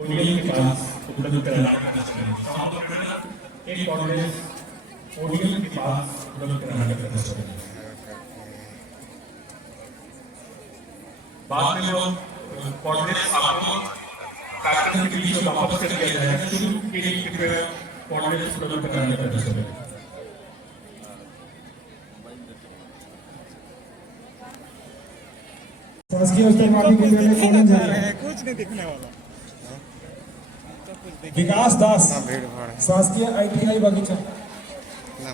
ODL के पास उपलब्ध कराना का प्रयास करेंगे। एक कॉन्ग्रेस ओडीएल के पास उपलब्ध कराने का प्रयास करेंगे। बाद में वो कॉन्ग्रेस आपको कार्यक्रम के बीच में वापस कर दिया जाएगा। शुरू के लिए कॉन्ग्रेस उपलब्ध कराने का प्रयास करेंगे। शासकीय स्तर माफी के लिए कौन जा रहा है? कुछ नहीं दिखने वाला। विकास दास, भीड़ भाड़ है शासकीय आईटीआई बगीचा। ना।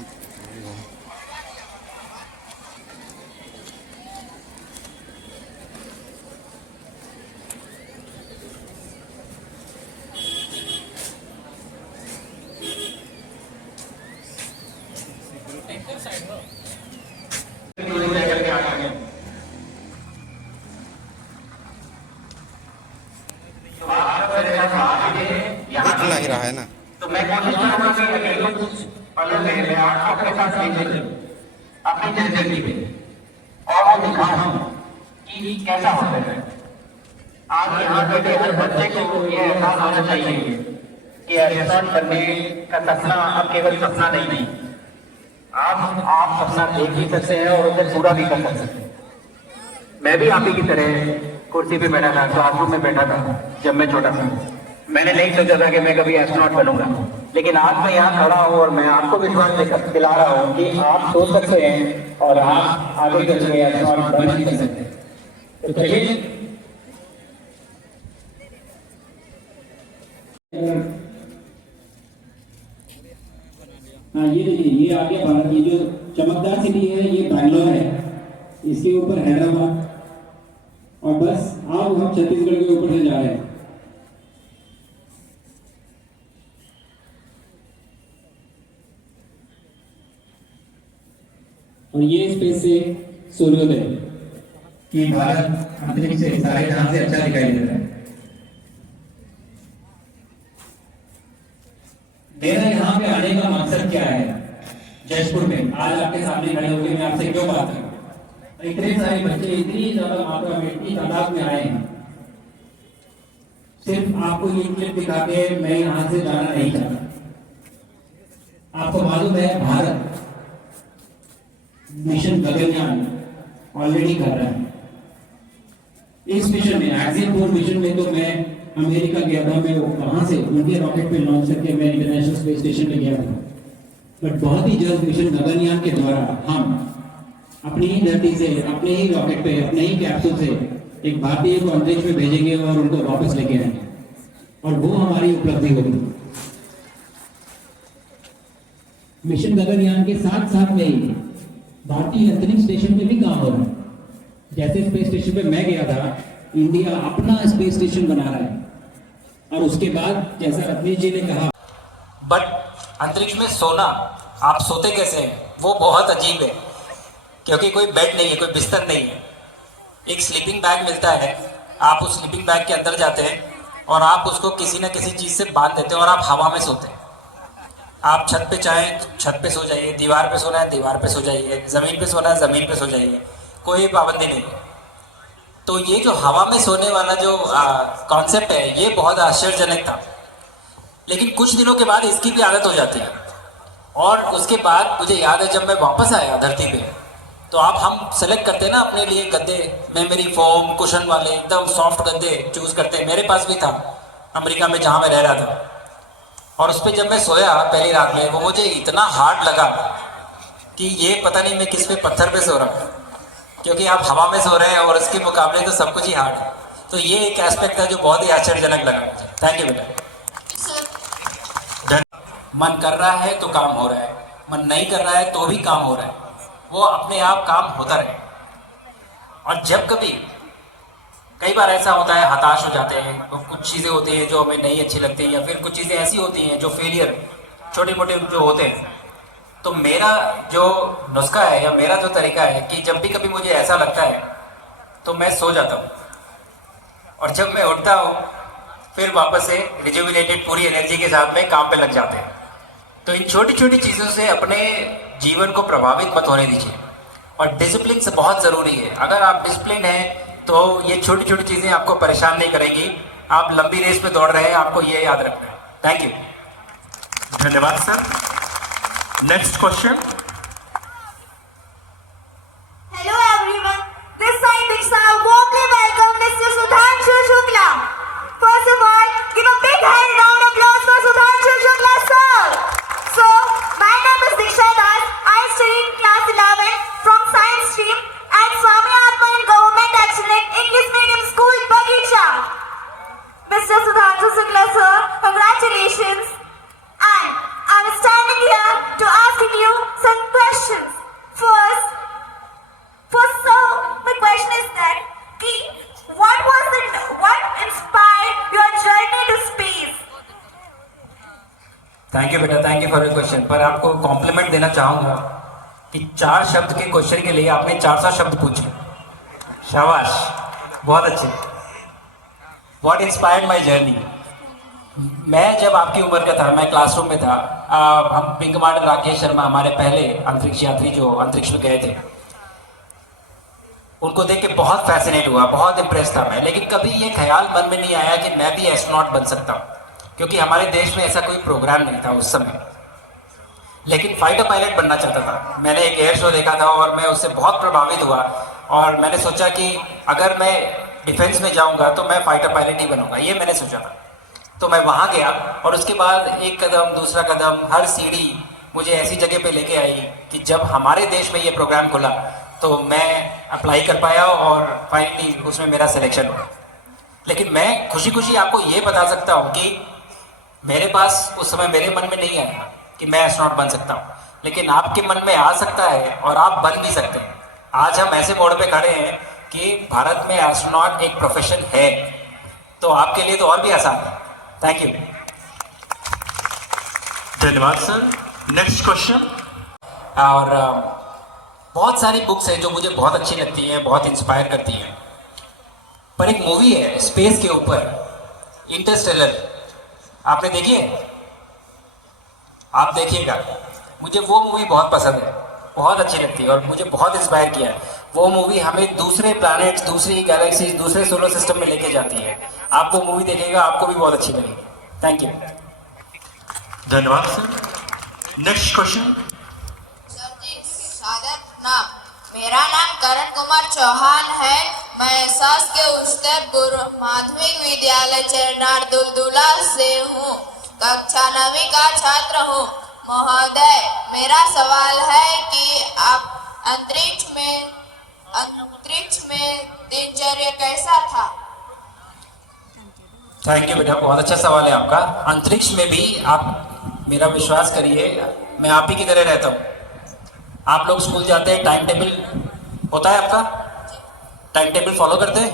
दिख नहीं रहा है ना। तो मैं कोशिश करूंगा कि अगले कुछ पलों में मैं आपको अपने साथ ले चलूं अपनी जिंदगी में और वो दिखाऊं कि कैसा होता है। आज यहाँ बैठे हर बच्चे को ये एहसास होना चाहिए कि एहसान करने का सपना अब केवल सपना नहीं, आप सपना देख भी सकते हैं और उसे पूरा भी कर सकते हैं। मैं भी आप ही की तरह कुर्सी पे बैठा था, क्लासरूम में बैठा था जब मैं छोटा था। मैंने नहीं सोचा था कि मैं कभी एस्ट्रोनॉट बनूंगा, लेकिन आज मैं यहाँ खड़ा हूँ और मैं आपको विश्वास दिला रहा हूँ कि आप सोच सकते हैं और आप आगे चल के एस्ट्रोनॉट बन भी सकते हैं। तो चलिए हाँ, ये देखिए, ये आगे भारत की जो चमकदार सिटी है ये बैंगलोर है, इसके ऊपर हैदराबाद और बस अब हम छत्तीसगढ़ के ऊपर से जा रहे हैं। और ये स्पेस से सूर्योदय कि भारत अंतरिक्ष से सारे जहां से अच्छा दिखाई दे रहा है। मेरा यहाँ पे आने का मकसद क्या है? जयपुर में आज आपके सामने खड़े होकर मैं आपसे क्यों बात करूं? इतने सारे बच्चे इतनी ज्यादा मात्रा में इतनी तादाद में आए हैं, सिर्फ आपको ये क्लिप दिखा के मैं यहाँ से जाना नहीं चाहता। आपको मालूम है भारत मिशन गगनयान ऑलरेडी कर रहा है। इस मिशन में एक्सियम 4 मिशन में तो मैं अमेरिका गया था, मैं वहां से उनके रॉकेट पे लॉन्च करके मैं इंटरनेशनल स्पेस स्टेशन पे गया था। बट बहुत ही जल्द मिशन गगनयान के द्वारा हम अपनी ही धरती से अपने ही रॉकेट पे अपने ही कैप्सूल से एक भारतीय को अंतरिक्ष में भेजेंगे और उनको वापस लेके आएंगे और वो हमारी उपलब्धि होगी। मिशन गगनयान के साथ साथ में ही भारतीय अंतरिक्ष स्टेशन पे भी काम हो रहा है। जैसे स्पेस स्टेशन पे मैं गया था, इंडिया अपना स्पेस स्टेशन बना रहा है और उसके बाद जैसा रत्नेश जी ने कहा, बट अंतरिक्ष में सोना, आप सोते कैसे हैं वो बहुत अजीब है, क्योंकि कोई बेड नहीं है, कोई बिस्तर नहीं है। एक स्लीपिंग बैग मिलता है, आप उस स्लीपिंग बैग के अंदर जाते हैं और आप उसको किसी न किसी चीज़ से बांध देते हैं और आप हवा में सोते हैं। आप छत पे चाहें छत पे सो जाइए, दीवार पे सोना है दीवार पे सो जाइए, ज़मीन पे सोना है ज़मीन पे सो जाइए, कोई पाबंदी नहीं है। तो ये जो हवा में सोने वाला जो कॉन्सेप्ट है ये बहुत आश्चर्यजनक था, लेकिन कुछ दिनों के बाद इसकी भी आदत हो जाती है। और उसके बाद मुझे याद है जब मैं वापस आया धरती पे, तो हम सेलेक्ट करते हैं ना अपने लिए गद्दे, मेमोरी फोम कुशन वाले एकदम सॉफ्ट गद्दे चूज करते हैं। मेरे पास भी था अमेरिका में जहाँ मैं रह रहा था, और उस पर जब मैं सोया पहली रात में, वो मुझे इतना हार्ड लगा कि ये पता नहीं मैं किस पे पत्थर पे सो रहा हूँ, क्योंकि आप हवा में सो रहे हैं और उसके मुकाबले तो सब कुछ ही हार्ड है। तो ये एक एस्पेक्ट था जो बहुत ही आश्चर्यजनक लगा मुझे। थैंक यू बेटा। मन कर रहा है तो काम हो रहा है, मन नहीं कर रहा है तो भी काम हो रहा है, वो अपने आप काम होता रहे। और जब कभी कई बार ऐसा होता है हताश हो जाते हैं, तो कुछ चीज़ें होती हैं जो हमें नहीं अच्छी लगती, या फिर कुछ चीज़ें ऐसी होती हैं जो फेलियर छोटे मोटे जो होते हैं, तो मेरा जो नुस्खा है या मेरा जो तरीका है कि जब भी कभी मुझे ऐसा लगता है तो मैं सो जाता हूँ, और जब मैं उठता हूँ फिर वापस से रिजुविनेटेड पूरी एनर्जी के साथ में काम पे लग जाते हैं। तो इन छोटी छोटी चीज़ों से अपने जीवन को प्रभावित मत होने दीजिए, और डिसिप्लिन से बहुत ज़रूरी है। अगर आप डिसिप्लिन हैं तो ये छोटी छोटी चीज़ें आपको परेशान नहीं करेंगी, आप लंबी रेस में दौड़ रहे हैं, आपको ये याद रखना है। Thank you. धन्यवाद sir. Next question. Hello everyone, this side Diksha warmly welcome Mr. Sudhanshu Shukla. First of all, give a big hand round of applause for Sudhanshu Shukla sir. So, my name is Diksha Das. I study in class 11 from science stream at Swami Atman Government Excellent English Medium School, Bagisha. Mr. Sudhanshu Shukla sir, congratulations. And I'm standing here to ask you some questions. First, so my question is that what inspired your journey to space? Thank you बेटा, thank you for your question. पर आपको complement देना चाहूंगा कि 4 शब्द के question के लिए आपने 400 शब्द पूछे। शाबाश, बहुत अच्छे। What inspired my journey? मैं जब आपकी उम्र का था, मैं क्लासरूम में था, हम विंग कमांडर राकेश शर्मा, हमारे पहले अंतरिक्ष यात्री जो अंतरिक्ष में गए थे, उनको देख के बहुत फैसिनेट हुआ, बहुत इंप्रेस था मैं। लेकिन कभी ये ख्याल मन में नहीं आया कि मैं भी एस्ट्रोनॉट बन सकता हूँ, क्योंकि हमारे देश में ऐसा कोई प्रोग्राम नहीं था उस समय। लेकिन फाइटर पायलट बनना चाहता था। मैंने एक एयर शो देखा था और मैं उससे बहुत प्रभावित हुआ, और मैंने सोचा कि अगर मैं डिफेंस में जाऊंगा तो मैं फाइटर पायलट ही बनूंगा, ये मैंने सोचा था। तो मैं वहाँ गया और उसके बाद एक कदम, दूसरा कदम, हर सीढ़ी मुझे ऐसी जगह पे लेके आई कि जब हमारे देश में ये प्रोग्राम खुला तो मैं अप्लाई कर पाया और फाइनली उसमें मेरा सिलेक्शन हुआ। लेकिन मैं खुशी खुशी आपको ये बता सकता हूँ कि मेरे पास उस समय मेरे मन में नहीं आया कि मैं एस्ट्रोनॉट बन सकता हूँ, लेकिन आपके मन में आ सकता है और आप बन भी सकते हैं। आज हम ऐसे मोड़ पे खड़े हैं कि भारत में एस्ट्रोनॉट एक प्रोफेशन है, तो आपके लिए तो और भी आसान है। Thank you. धन्यवाद सर। Next question. और बहुत सारी बुक्स हैं जो मुझे बहुत अच्छी लगती हैं, बहुत इंस्पायर करती हैं, पर एक मूवी है स्पेस के ऊपर, इंटरस्टेलर, आपने देखी है? आप देखिएगा, मुझे वो मूवी बहुत पसंद है, बहुत अच्छी लगती है और मुझे बहुत इंस्पायर किया है। वो मूवी हमें दूसरे प्लैनेट्स, दूसरी गैलेक्सीज, दूसरे सोलर सिस्टम में लेके जाती है। आप वो मूवी देखिएगा, आपको भी बहुत अच्छी लगेगी। Thank you. धन्यवाद सर। Next question. मेरा नाम करण कुमार चौहान है। मैं एहसास के उच्चतर पूर्व माध्यमिक विद्यालय चरनार दुलदुला से हूँ। कक्षा 9वीं का छात्र हूँ। महोदय, मेरा सवाल है कि आप अंतरिक्ष में दिनचर्या कैसा था? थैंक यू बेटा, बहुत अच्छा सवाल है आपका। अंतरिक्ष में भी आप मेरा विश्वास करिए, मैं आप ही की तरह रहता हूँ। आप लोग स्कूल जाते हैं, टाइम टेबल होता है आपका? टाइम टेबल फॉलो करते हैं?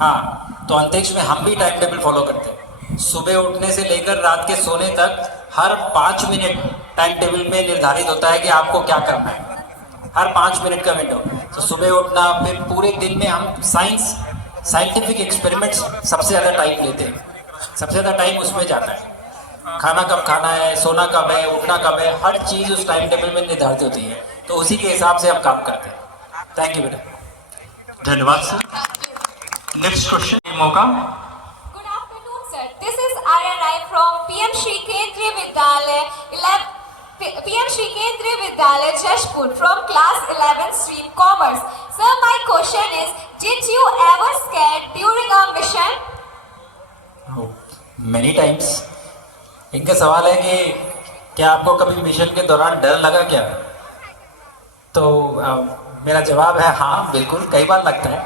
हाँ, तो अंतरिक्ष में हम भी टाइम टेबल फॉलो करते हैं। सुबह उठने से लेकर रात के सोने तक हर 5 मिनट टाइम टेबल में निर्धारित होता है कि आपको क्या करना है, हर 5 मिनट का विंडो। तो सुबह उठना, फिर पूरे दिन में हम साइंटिफिक एक्सपेरिमेंट्स सबसे ज़्यादा टाइम लेते हैं, सबसे ज़्यादा टाइम उसमें जाता है। खाना कब खाना है, सोना कब है, उठना कब है, हर चीज़ उस टाइम टेबल में निर्धारित होती है, तो उसी के हिसाब से हम काम करते हैं। थैंक यू बेटा। धन्यवाद सर। नेक्स्ट क्वेश्चन मौका। Good afternoon, sir. This is RNI from PM Shri Kendriya Vidyalaya, PM Shri Kendriya Vidyalaya, Jashpur, from class 11 stream commerce. Sir, my question is, did you ever scared during a mission? Many times। इनका सवाल है कि क्या आपको कभी mission के दौरान डर लगा क्या? तो मेरा जवाब है हाँ, बिल्कुल, कई बार लगता है।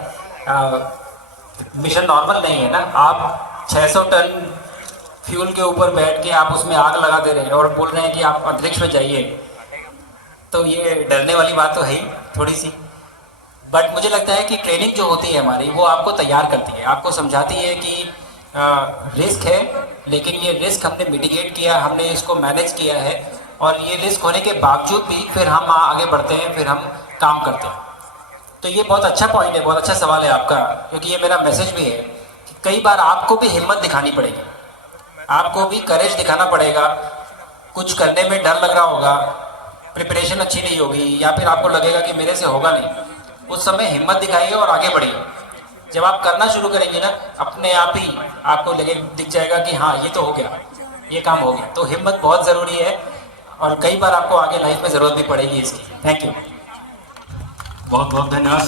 मिशन नॉर्मल नहीं है ना। आप 600 टन फ्यूल के ऊपर बैठ के आप उसमें आग लगा दे रहे हैं और बोल रहे हैं कि आप अंतरिक्ष में जाइए, तो ये डरने वाली बात तो है ही थोड़ी सी। बट मुझे लगता है कि ट्रेनिंग जो होती है हमारी, वो आपको तैयार करती है, आपको समझाती है कि रिस्क है, लेकिन ये रिस्क हमने मिटिगेट किया, हमने इसको मैनेज किया है, और ये रिस्क होने के बावजूद भी फिर हम आगे बढ़ते हैं, फिर हम काम करते हैं। तो ये बहुत अच्छा पॉइंट है, बहुत अच्छा सवाल है आपका, क्योंकि ये मेरा मैसेज भी है कि कई बार आपको भी हिम्मत दिखानी पड़ेगी, आपको भी करेज दिखाना पड़ेगा। कुछ करने में डर लग रहा होगा, प्रिपरेशन अच्छी नहीं होगी, या फिर आपको लगेगा कि मेरे से होगा नहीं, उस समय हिम्मत दिखाइए और आगे बढ़िए। जब आप करना शुरू करेंगे ना, अपने आप ही आपको दिख जाएगा कि हाँ ये तो हो गया, ये काम हो गया। तो हिम्मत बहुत ज़रूरी है और कई बार आपको आगे लाइफ में ज़रूरत भी पड़ेगी इसकी। Thank you. बहुत बहुत धन्यवाद।